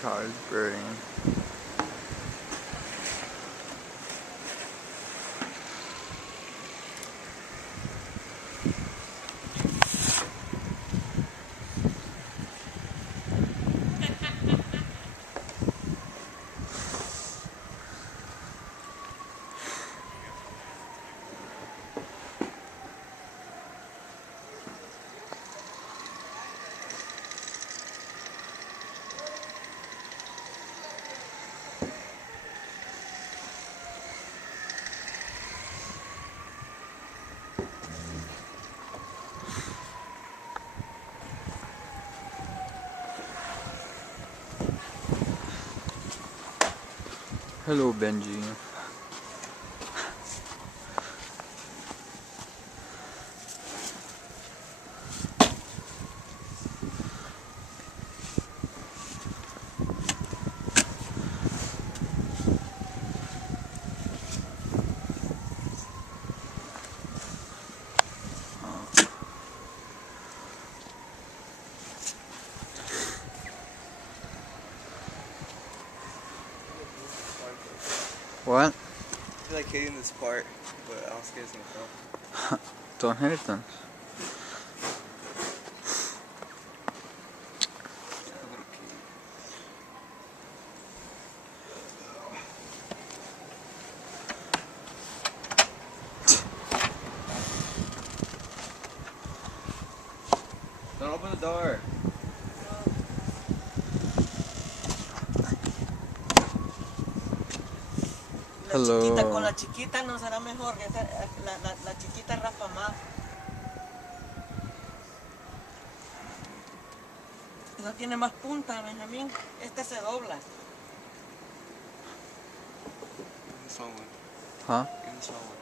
car is burning. Hello, Benji. What? I feel like hitting this part, but I'm scared it's gonna fall. Don't hit it then. Don't open the door. Hello. Chiquita, con la chiquita no será mejor, que la chiquita raspa más. Esa tiene más punta, Benjamín. Este se dobla. Give this one. Huh? Give this one.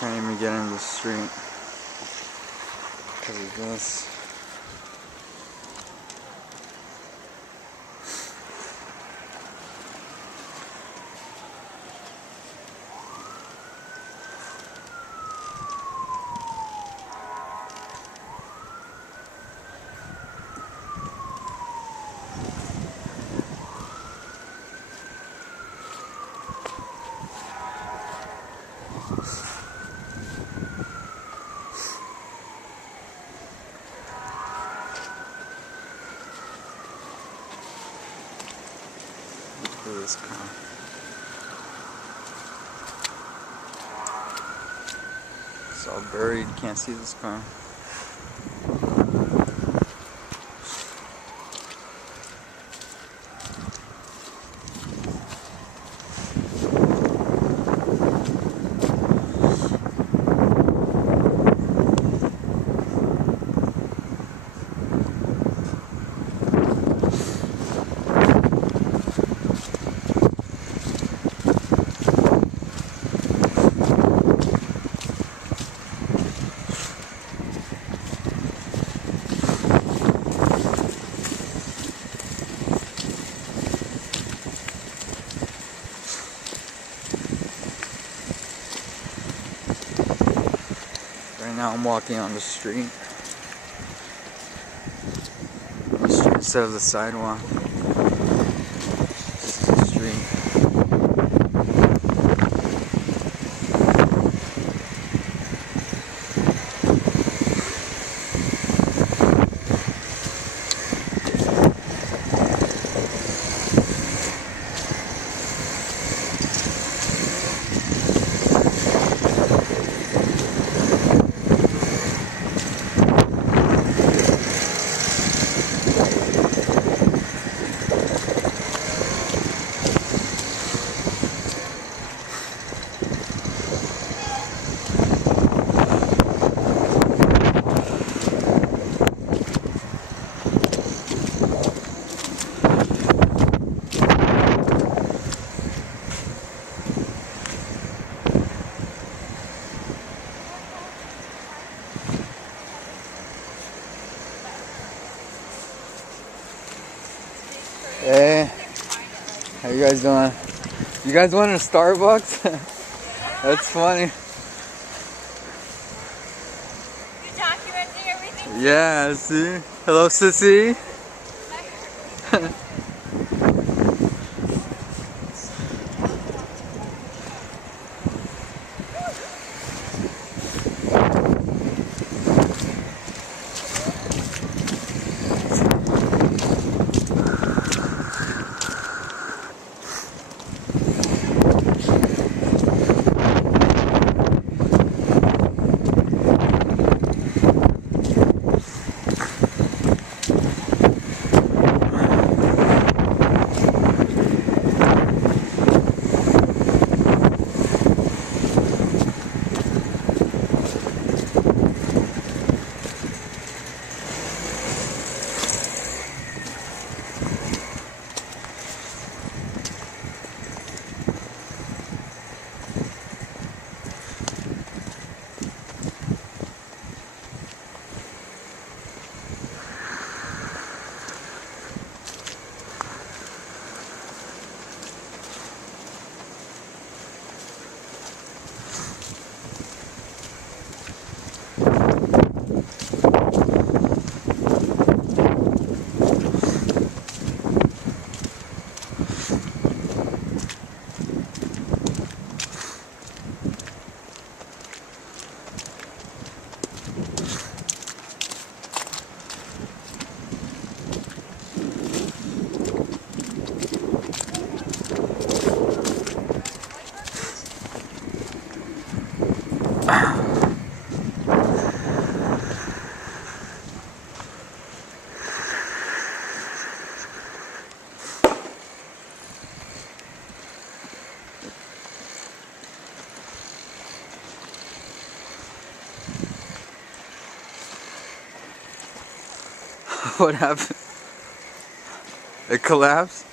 Can't even get in the street because of this. Look at this car. It's all buried, can't see this car. now I'm walking on the street. Instead of the sidewalk. This is the street. Hey, how you guys doing? You guys want a Starbucks? That's funny. You documenting everything? Yeah, see? Hello, sissy. What happened? It collapsed?